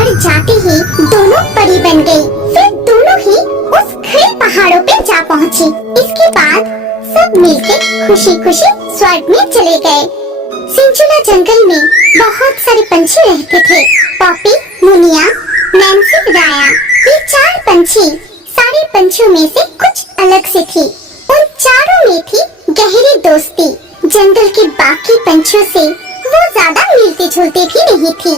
मर जाते ही दोनों परी बन गई। फिर दोनों ही उस खड़े पहाड़ों पे जा पहुँची। इसके बाद सब मिलके खुशी खुशी स्वर्ग में चले गए। सिंचुला जंगल में बहुत सारे पंछी रहते थे। पॉपी, मुनिया, नैन्सी, राया, ये 4 पंछी सारे पंछियों में से कुछ अलग से थी। उन चारों में थी गहरी दोस्ती। जंगल के बाकी पंछियों से वो ज्यादा मिलती जुलती भी नहीं थी।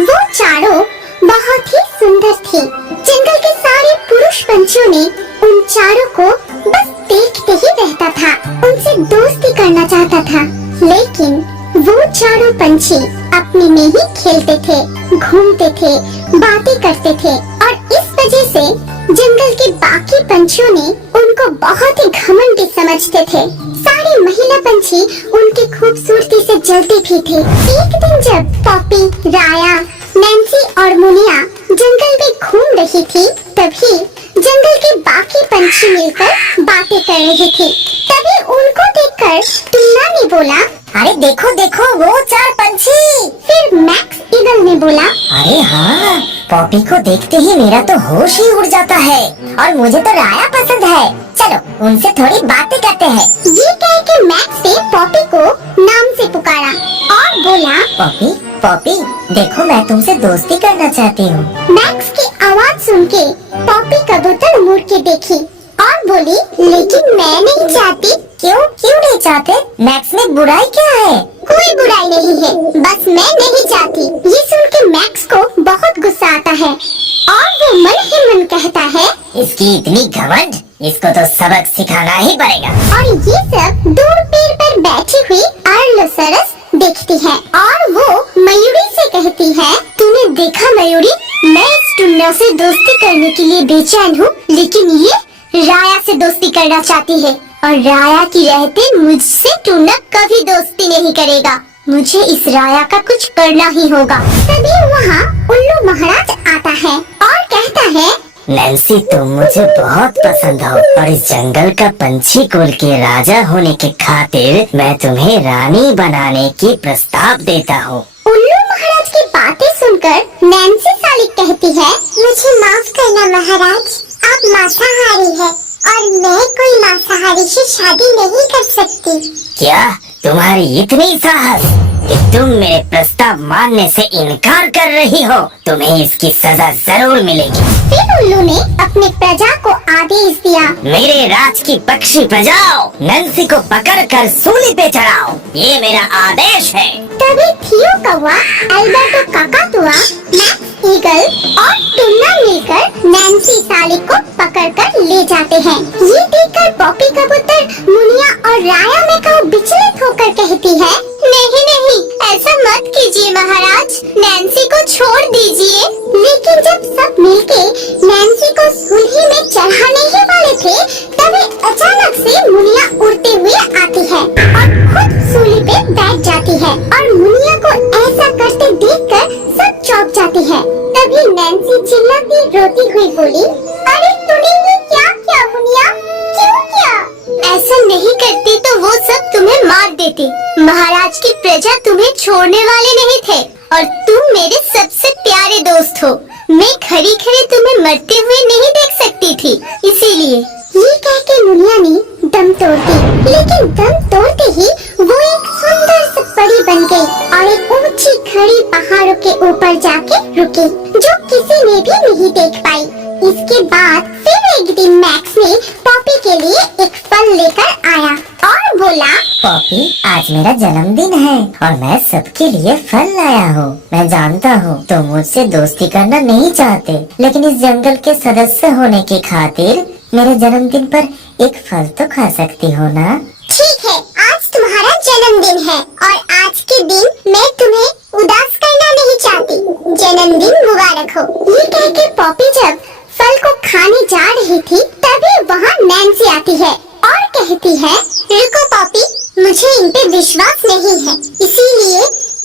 वो चारों बहुत ही सुंदर थी। जंगल के सारे पुरुष पंछियों ने उन चारों को बस देखते ही रहता था, उनसे दोस्ती करना चाहता था। लेकिन वो चारों पंछी अपने में ही खेलते थे, घूमते थे, बातें करते थे और इस वजह से जंगल के बाकी पंछियों ने उनको बहुत ही घमंडी समझते थे। सारे महिला पंछी उनकी खूबसूरती से जलते भी थे। एक दिन जब पॉपी, राया, नैन्सी और मुनिया जंगल में घूम रही थी, तभी जंगल के बाकी पंछी मिलकर बातें कर रहे थे। तभी उनको देखकर टुन्ना ने बोला, अरे देखो देखो वो 4 पंछी। फिर मैक्स ईगल ने बोला, अरे हाँ, पॉपी को देखते ही मेरा तो होश ही उड़ जाता है और मुझे तो राया पसंद है। चलो उनसे थोड़ी बातें करते हैं। ये कह के मैक्स ने पॉपी को नाम से पुकारा और बोला, पॉपी पॉपी देखो मैं तुमसे दोस्ती करना चाहती हूँ। मैक्स की आवाज सुन के पॉपी कबूतर मुड़ के देखी और बोली, लेकिन मैं नहीं चाहती। क्यों क्यों नहीं चाहते? मैक्स में बुराई क्या है? कोई बुराई नहीं है, बस मैं नहीं चाहती। ये सुन के मैक्स को बहुत गुस्सा आता है और वो मन ही मन कहता है, इसकी इतनी घमंड, इसको तो सबक सिखाना ही पड़ेगा। और ये सब दूर पेड़ पर बैठी हुई आर्लोसरस देखती है और वो मयूरी से कहती है, तूने देखा मयूरी, मैं इस टुन्ना से दोस्ती करने के लिए बेचैन हूँ, लेकिन ये राया से दोस्ती करना चाहती है और राया की रहते मुझसे टुन्ना कभी दोस्ती नहीं करेगा। मुझे इस राया का कुछ करना ही होगा। तभी वहाँ उल्लू महाराज आता है और कहता है, नैन्सी तुम मुझे बहुत पसंद हो और इस जंगल का पंछी कुल के राजा होने के खातिर मैं तुम्हें रानी बनाने की प्रस्ताव देता हूँ। उल्लू महाराज की बातें सुनकर नैन्सी सालिक कहती है, मुझे माफ करना महाराज, आप मांसाहारी है और मैं कोई मांसाहारी से शादी नहीं कर सकती। क्या तुम्हारी इतनी साहस कि तुम मेरे प्रस्ताव मानने से इनकार कर रही हो? तुम्हें इसकी सजा जरूर मिलेगी। फिर उल्लू ने अपने प्रजा को आदेश दिया, मेरे राज की पक्षी प्रजाओं, नैन्सी को पकड़कर सूली पे चढ़ाओ, ये मेरा आदेश है। तभी थियो कौवा, अल्बर्टो काकातुआ, मैक्स ईगल और टुन्ना मिलकर नैन्सी सालिक को पकड़कर ले जाते हैं। ये देखकर पॉपी कबूतर, मुनिया और राया में काऊ विचलित होकर कहती है, नहीं नहीं, ऐसा मत कीजिए महाराज, नैन्सी को छोड़ दीजिए। लेकिन जब सब मिलके नैन्सी को सूली में चढ़ाने ही वाले थे, तभी अचानक से मुनिया उड़ते हुए आती है और खुद सूली पे बैठ जाती है और मुनिया को ऐसा करते देखकर सब चौंक जाती है। तभी नैन्सी चिल्लाती रोती हुई बोली, अरे तूने ये क्या किया मुनिया, क्यों किया? ऐसा नहीं करती तो वो सब तुम्हें मार देती। महाराज की प्रजा तुम्हें छोड़ने वाले नहीं थे और तुम मेरे सबसे प्यारे दोस्त हो। मैं खरी खरी तुम्हें मरते हुए नहीं देख सकती थी, इसीलिए। ये कह के मुनिया ने दम तोड़ दी, लेकिन दम तोड़ते ही वो एक सुंदर सी परी बन गई और एक ऊंची खड़ी पहाड़ों के ऊपर जाके रुकी, जो किसी ने भी नहीं देख पाई। इसके बाद फिर एक दिन मैक्स ने पॉपी के लिए एक फल लेकर आया और बोला, पॉपी आज मेरा जन्मदिन है और मैं सबके लिए फल लाया हूँ। मैं जानता हूँ तुम मुझसे दोस्ती करना नहीं चाहते, लेकिन इस जंगल के सदस्य होने की खातिर मेरे जन्मदिन पर एक फल तो खा सकती हो ना? ठीक है, आज तुम्हारा जन्मदिन है और आज के दिन मैं तुम्हें उदास करना नहीं चाहती। जन्मदिन मुबारक हो। ये कह के पॉपी जब फल को खाने जा रही थी, तभी वहाँ नैन्सी आती है और कहती है, रुको पॉपी, मुझे इन पे विश्वास नहीं है, इसीलिए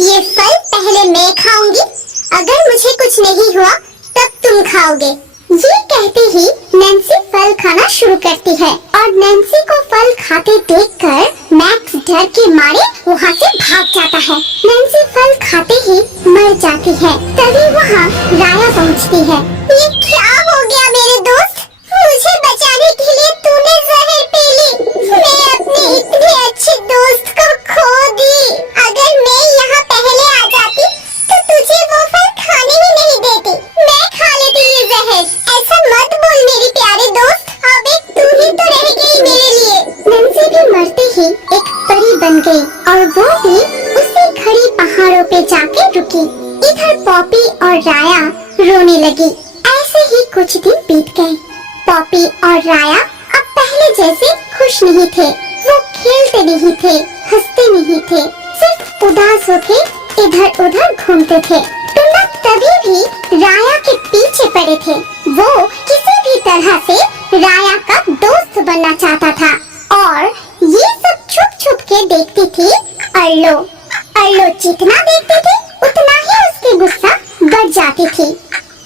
ये फल पहले मैं खाऊंगी। अगर मुझे कुछ नहीं हुआ तब तुम खाओगे। ये कहते ही नैन्सी फल खाना शुरू करती है और नैन्सी को फल खाते देखकर मैक्स डर के मारे वहाँ से भाग जाता है। नैन्सी फल खाते ही मर जाती है। तभी वहाँ राया पूछती है, ये क्या हो गया मेरे दोस्त? मुझे बचाने के लिए तूने जहर पी ली। मैं अपने इतने अच्छे दोस्त को खो दी। अगर मैं यहाँ पहले आ जाती तो तुझे वो फल खाने ही नहीं देती। मैं खा लेती ये जहर। ऐसा मत बोल मेरे प्यारे दोस्त। अब एक तू ही तो रह गई मेरे लिए। नंसी भी मरते ही एक परी बन गई और वो भी उसी घड़ी पहाड़ों पे जाके रुकी। इधर पॉपी और राया रोने लगी। ऐसे ही कुछ दिन बीत गए। पॉपी और राया अब पहले जैसे खुश नहीं थे। वो खेलते नहीं थे, हंसते नहीं थे, सिर्फ उदास होके इधर उधर घूमते थे। टुन्ना तभी भी राया के पीछे पड़े थे। वो किसी भी तरह से राया का दोस्त बनना चाहता था और ये सब छुप छुप के देखती थी अर्लो। अर्लो जितना देखती थी उतना ही उसकी गुस्सा बढ़ जाती थी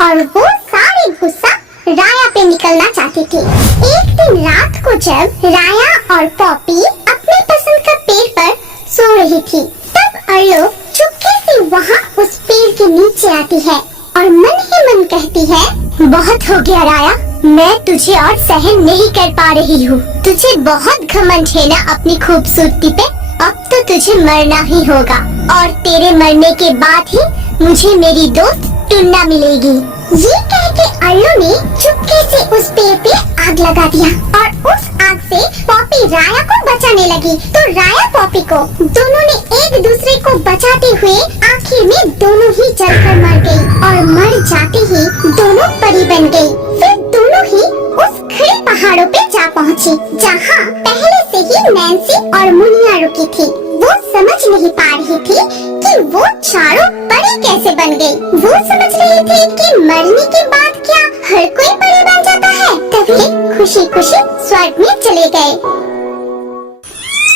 और वो सारी गुस्सा राया पे निकलना चाहती थी। एक दिन रात को जब राया और पॉपी अपने पसंद का पेड़ पर सो रही थी, तब अर्लो चुपके से वहाँ उस पेड़ के नीचे आती है और मन ही मन कहती है, बहुत हो गया राया, मैं तुझे और सहन नहीं कर पा रही हूँ। तुझे बहुत घमंड है ना अपनी खूबसूरती पे। अब तो तुझे मरना ही होगा और तेरे मरने के बाद ही मुझे मेरी दोस्त टुन्ना मिलेगी। ये कह के अर्लो ने चुपके से उस पेड़ पे आग लगा दिया और उस आग से पॉपी राया को बचाने लगी। तो राया पॉपी को दोनों ने एक दूसरे को बचाते हुए आखिर में दोनों ही जलकर मर गई और मर जाते ही दोनों परी बन गई। फिर दोनों ही उस खड़े पहाड़ों पे जा पहुँची जहाँ पहले से ही नैन्सी और मुनिया रुकी थी। वो समझ नहीं पा रही थी कि वो चारों परी कैसे बन गई। वो समझ रही थी कि मरने के बाद क्या हर कोई परी बन जाता है। तभी खुशी खुशी स्वर्ग में चले गए।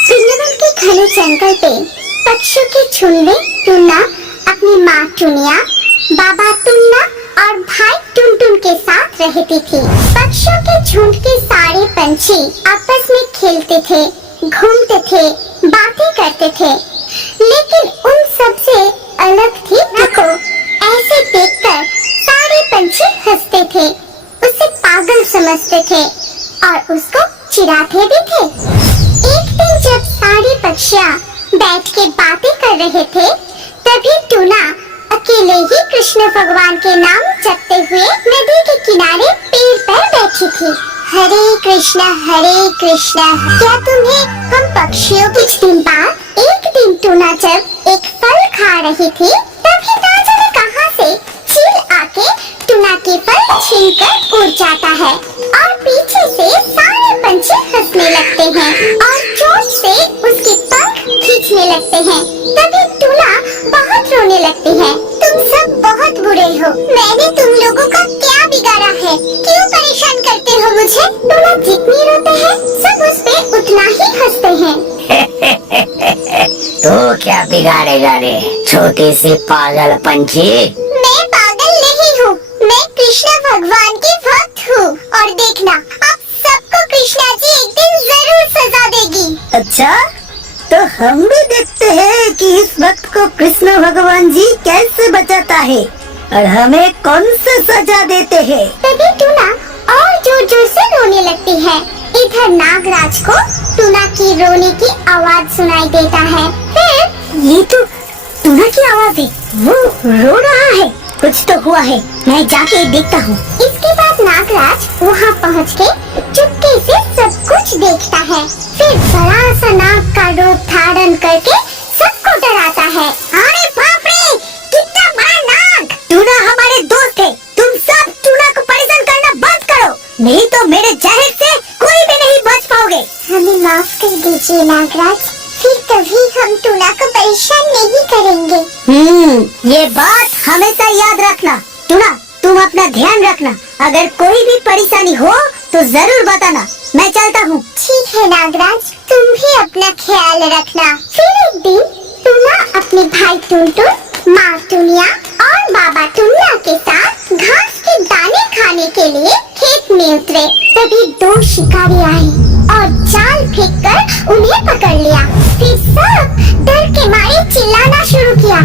वृंदावन के घने जंगल पे पक्षियों के झुंड में टुन्ना अपनी माँ टुनिया, बाबा टुन्ना और भाई टुनटुन के साथ रहती थी। पक्षियों के झुंड के सारे पंछी आपस में खेलते थे, घूमते थे, बातें करते थे, लेकिन उन सब से अलग थी नको। ऐसे देखकर सारे पंछी हंसते थे, उसे पागल समझते थे और उसको चिढ़ाते भी थे। एक दिन जब सारी पक्षियाँ बैठ के बातें कर रहे थे, तभी टुना अकेले ही कृष्ण भगवान के नाम जपते हुए नदी के किनारे पेड़ पर बैठी थी। हरे कृष्णा क्या तुम्हें हम पक्षियों कुछ दिन बाद एक दिन टुना जब एक फल खा रही थी, तभी ना जाने कहां से चील आके टुना के फल छीनकर उड़ जाता है और पीछे से सारे पंछी हंसने लगते हैं और चोंच से उसके पंख खींचने लगते हैं। तभी टुना बहुत रोने लगती है। तुम सब बहुत बुरे हो, मैंने तुम लोगों का क्या बिगाड़ा है? क्यों परेशान करते हो मुझे? टुना जितनी रोते हैं सब उस पे उतना ही हंसते हैं। तो क्या बिगाड़ेगा रे छोटी सी पागल पंछी? मैं पागल नहीं हूँ, मैं कृष्ण भगवान की भक्त हूँ और देखना आप सबको कृष्णा जी एक दिन जरूर सजा देगी। अच्छा, तो हम भी देखते हैं कि इस वक्त को कृष्ण भगवान जी कैसे बचाता है और हमें कौन सा सजा देते हैं। तभी टुना और जोर जोर से रोने लगती है। इधर नागराज को टुना की रोने की आवाज सुनाई देता है। फिर ये तो टुना की आवाज है, वो रो रहा है। कुछ तो हुआ है, मैं जाके देखता हूँ। इसके बाद नागराज वहाँ पहुँच के चुपके से सब कुछ देखता है। फिर बड़ा सा नाग का रूप धारण करके सबको डराता है। अरे बाप रे, कितना बड़ा नाग! टुना हमारे दोस्त है, तुम सब टुना को परेशान करना बंद करो, नहीं तो मेरे जहर से कोई भी नहीं बच पाओगे। हमें माफ कर दीजिए नागराज, फिर कभी हम टुना को परेशान नहीं करेंगे। ये बात हमेशा याद रखना। टुना, तुम अपना ध्यान रखना, अगर कोई भी परेशानी हो तो जरूर बताना। मैं चलता हूँ। ठीक है नागराज, तुम भी अपना ख्याल रखना। फिर एक दिन टुना अपने भाई टुनटुन, माँ टुनिया और बाबा टुन्ना के साथ घास के दाने खाने के लिए खेत में उतरे। तभी दो शिकारी आए और जाल फेंककर उन्हें पकड़ लिया। फिर सब डर के मारे चिल्लाना शुरू किया।